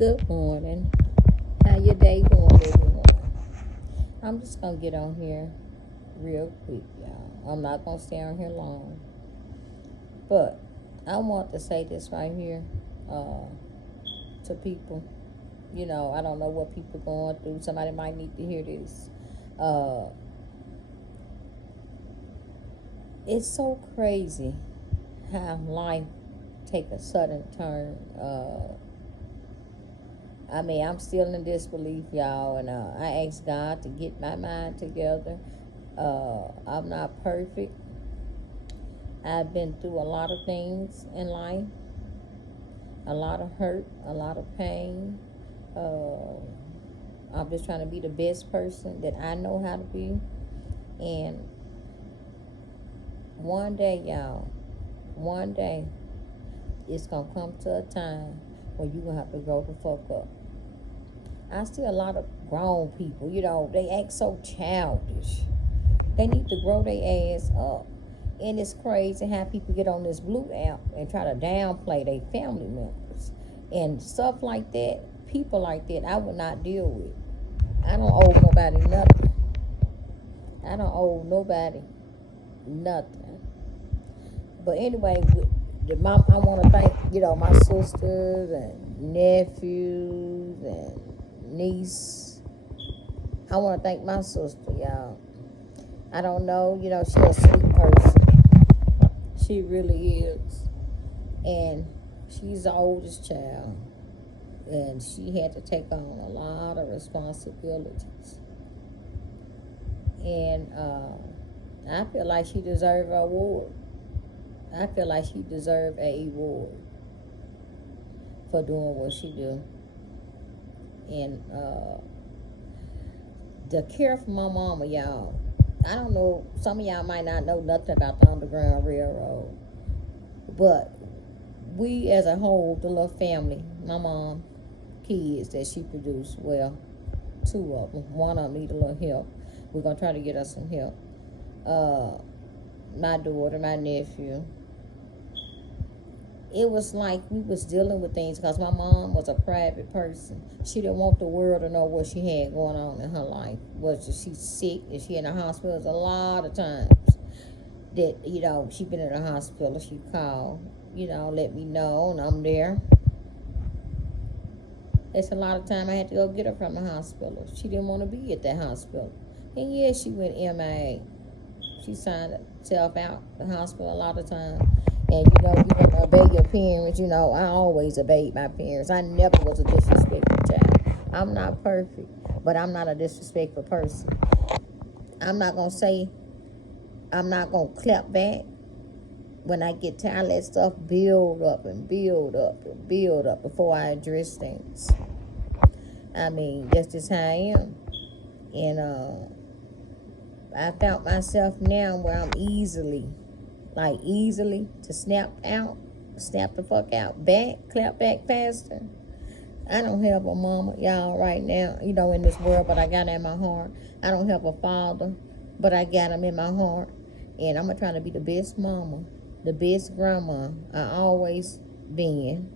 Good morning. How your day going, everyone? I'm just gonna get on here real quick, y'all. I'm not gonna stay on here long, but I want to say this right here uh, to people. I don't know what people going through. Somebody might need to hear this. Uh, it's so crazy how life take a sudden turn. I'm still in disbelief, y'all, and I ask God to get my mind together. I'm not perfect. I've been through a lot of things in life, a lot of hurt, a lot of pain. Uh, I'm just trying to be the best person that I know how to be. And one day, y'all, one day, it's going to come to a time where you're going to have to grow the fuck up. I see a lot of grown people, they act so childish. They need to grow their ass up. And it's crazy how people get on this blue app and try to downplay their family members. And stuff like that, people like that, I would not deal with. I don't owe nobody nothing. I don't owe nobody nothing. But anyway, I want to thank, my sisters and nephews and niece. I want to thank my sister, y'all. I don't know, she's a sweet person. She really is. And she's the oldest child. And she had to take on a lot of responsibilities. And I feel like she deserved an award. I feel like she deserved an award for doing what she do. And the care for my mama, y'all. I don't know, some of y'all might not know nothing about the Underground Railroad. But we as a whole, the little family, my mom, kids that she produced, well, two of them. One of them need a little help. We're going to try to get her some help. My daughter, my nephew. It was like we was dealing with things because my mom was a private person. She didn't want the world to know what she had going on in her life. Was she sick? Is she in the hospital? A lot of times that, she been in the hospital. She called, let me know, and I'm there. It's a lot of time I had to go get her from the hospital. She didn't want to be at that hospital. And yeah, she went MIA. She signed herself out the hospital a lot of times. And you're going to obey your parents. I always obeyed my parents. I never was a disrespectful child. I'm not perfect, but I'm not a disrespectful person. I'm not going to clap back. When I get tired, let stuff build up and build up and build up before I address things. That's just how I am. And I found myself now where I'm easily to snap the fuck out, clap back faster. I don't have a mama, y'all, right now, in this world, but I got her in my heart. I don't have a father, but I got him in my heart. And I'm going to try to be the best mama, the best grandma I always been.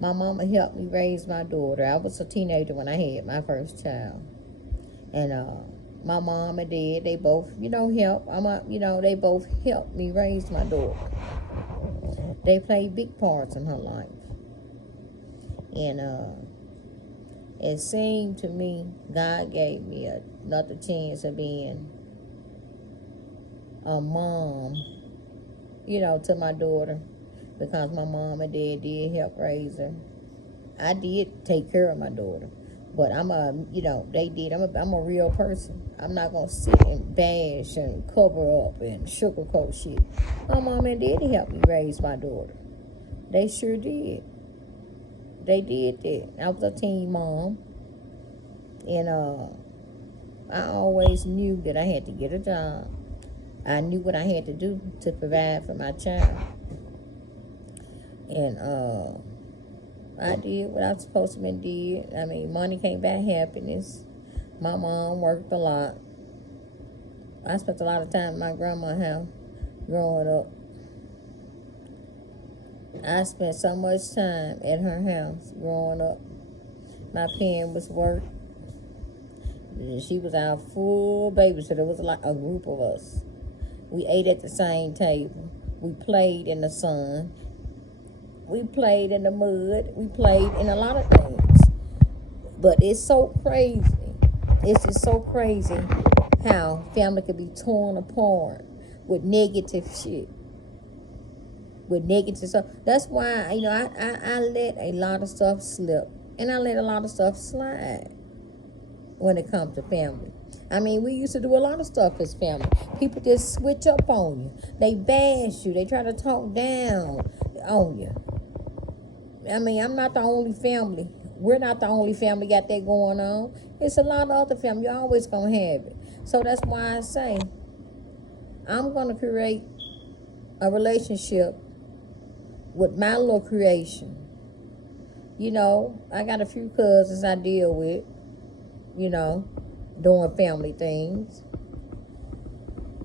My mama helped me raise my daughter. I was a teenager when I had my first child. And my mom and dad, they both, help. They both helped me raise my daughter. They played big parts in her life. And it seemed to me God gave me another chance of being a mom, to my daughter, because my mom and dad did help raise her. I did take care of my daughter, but they did. I'm a real person. I'm not gonna sit and bash and cover up and sugarcoat shit. My mom and dad helped me raise my daughter. They sure did. They did that. I was a teen mom, and I always knew that I had to get a job. I knew what I had to do to provide for my child. And I did what I was supposed to be did. Money can't buy happiness. My mom worked a lot. I spent a lot of time at my grandma's house growing up. I spent so much time at her house growing up. My parents worked. She was our full babysitter. It was like a group of us. We ate at the same table. We played in the sun. We played in the mud. We played in a lot of things. But it's so crazy. It's just so crazy how family could be torn apart with negative shit. With negative stuff. That's why, I let a lot of stuff slip. And I let a lot of stuff slide when it comes to family. I mean, we used to do a lot of stuff as family. People just switch up on you. They bash you. They try to talk down on you. I mean, I'm not the only family. We're not the only family got that going on. It's a lot of other family. You're always going to have it. So that's why I say I'm going to create a relationship with my little creation. I got a few cousins I deal with, doing family things.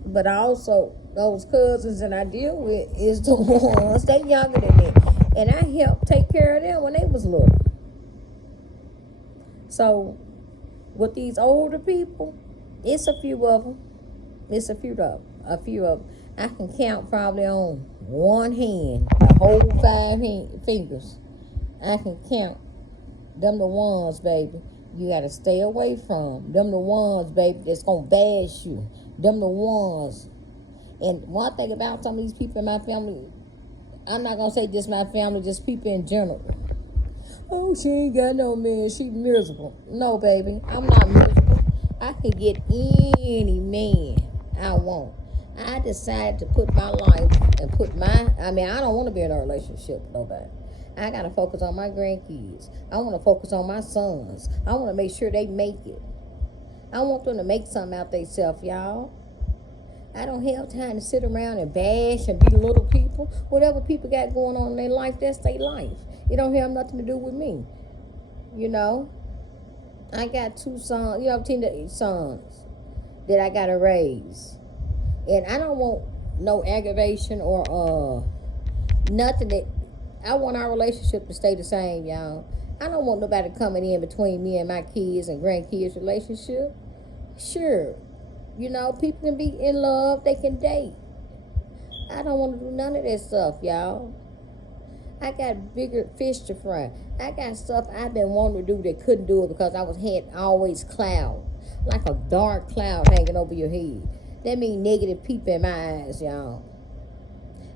But also, those cousins that I deal with is the ones that younger than me. And I helped take care of them when they was little. So, with these older people, it's a few of them. It's a few of them. I can count probably on one hand, the whole 5 fingers. I can count. Them the ones, baby, you got to stay away from. Them the ones, baby, that's going to bash you. Them the ones. And one thing about some of these people in my family, I'm not going to say just my family, just people in general. Oh, she ain't got no man. She miserable. No, baby, I'm not miserable. I can get any man I want. I decided to put my life and I don't want to be in a relationship with nobody. I got to focus on my grandkids. I want to focus on my sons. I want to make sure they make it. I want them to make something out themselves, y'all. I don't have time to sit around and bash and belittle people. Whatever people got going on in their life, that's their life. It don't have nothing to do with me. I got 2 sons, teenage sons that I got to raise. And I don't want no aggravation or nothing that... I want our relationship to stay the same, y'all. I don't want nobody coming in between me and my kids and grandkids' relationship. Sure, people can be in love. They can date. I don't want to do none of that stuff, y'all. I got bigger fish to fry. I got stuff I've been wanting to do that couldn't do it because I had always cloud. Like a dark cloud hanging over your head. That means negative people in my eyes, y'all.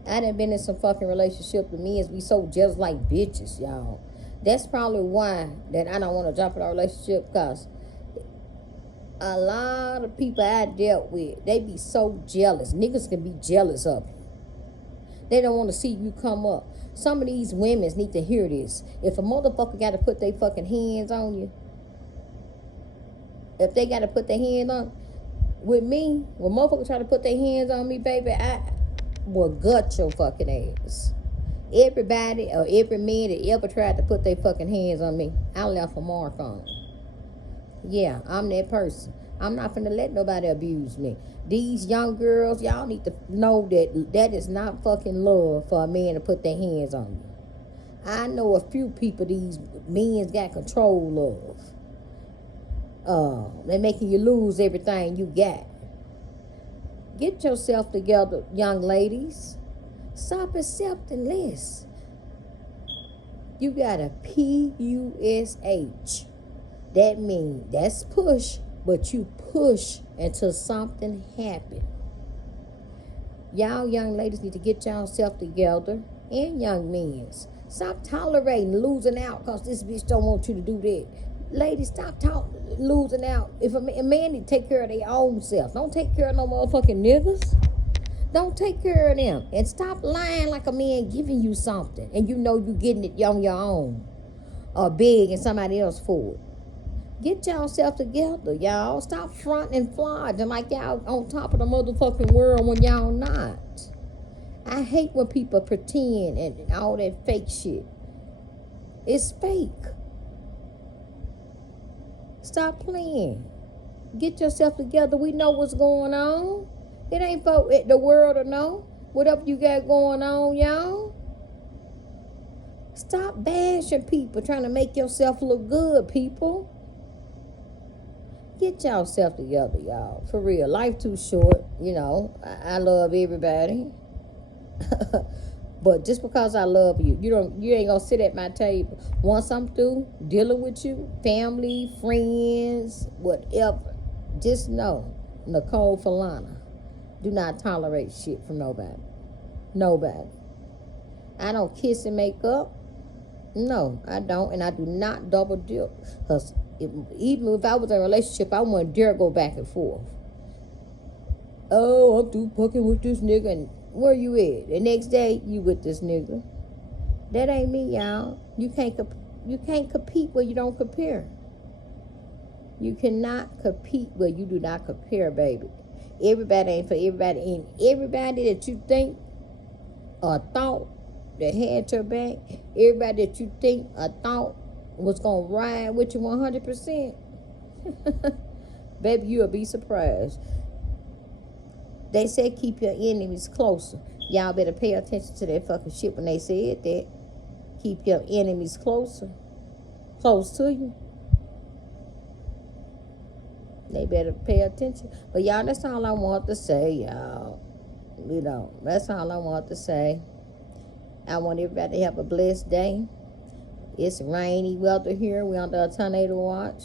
I done been in some fucking relationship with men be so just like bitches, y'all. That's probably why that I don't want to jump in a relationship, because a lot of people I dealt with, they be so jealous. Niggas can be jealous of you. They don't want to see you come up. Some of these women need to hear this. If a motherfucker got to put their fucking hands on you, if they got to put their hands on, with me, when motherfuckers try to put their hands on me, baby, I will gut your fucking ass. Everybody or every man that ever tried to put their fucking hands on me, I left a mark on them. Yeah, I'm that person. I'm not finna let nobody abuse me. These young girls, y'all need to know that is not fucking love for a man to put their hands on you. I know a few people these men got control of. They're making you lose everything you got. Get yourself together, young ladies. Stop accepting less. You got a PUSH. That means that's push, but you push until something happens. Y'all young ladies need to get yourself together, and young men. Stop tolerating losing out because this bitch don't want you to do that. Ladies, stop losing out. If a man need to take care of their own self. Don't take care of no motherfucking niggas. Don't take care of them. And stop lying like a man giving you something and you know you getting it on your own or begging somebody else for it. Get yourself together, y'all. Stop fronting and flogging like y'all on top of the motherfucking world when y'all not. I hate when people pretend and all that fake shit. It's fake. Stop playing. Get yourself together. We know what's going on. It ain't for the world to know. Whatever you got going on, y'all. Stop bashing people, trying to make yourself look good, people. Get yourself together, y'all. For real. Life too short. You know, I love everybody. But just because I love you, you ain't gonna sit at my table. Once I'm through dealing with you, family, friends, whatever, just know, Nicole Falana, do not tolerate shit from nobody. Nobody. I don't kiss and make up. No, I don't, and I do not double dip. Cause even if I was in a relationship, I wouldn't dare go back and forth. Oh, I'm through fucking with this nigga, and where you at? The next day, you with this nigga. That ain't me, y'all. You can't compete where you don't compare. You cannot compete where you do not compare, baby. Everybody ain't for everybody, and everybody that you think or thought that had your back, everybody that you think or thought was gonna ride with you 100%, baby, you'll be surprised. They said keep your enemies closer. Y'all better pay attention to that fucking shit when they said that. Keep your enemies closer. Close to you. They better pay attention. But y'all, that's all I want to say, y'all. You know, that's all I want to say. I want everybody to have a blessed day. It's rainy weather here. We're under a tornado watch.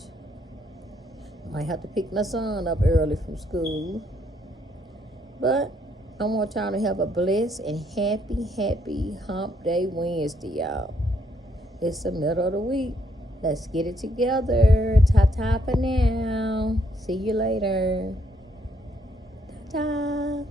I might have to pick my son up early from school. But I want y'all to have a blessed and happy hump day Wednesday, y'all. It's the middle of the week. Let's get it together. Ta-ta for now. See you later. Ta-ta.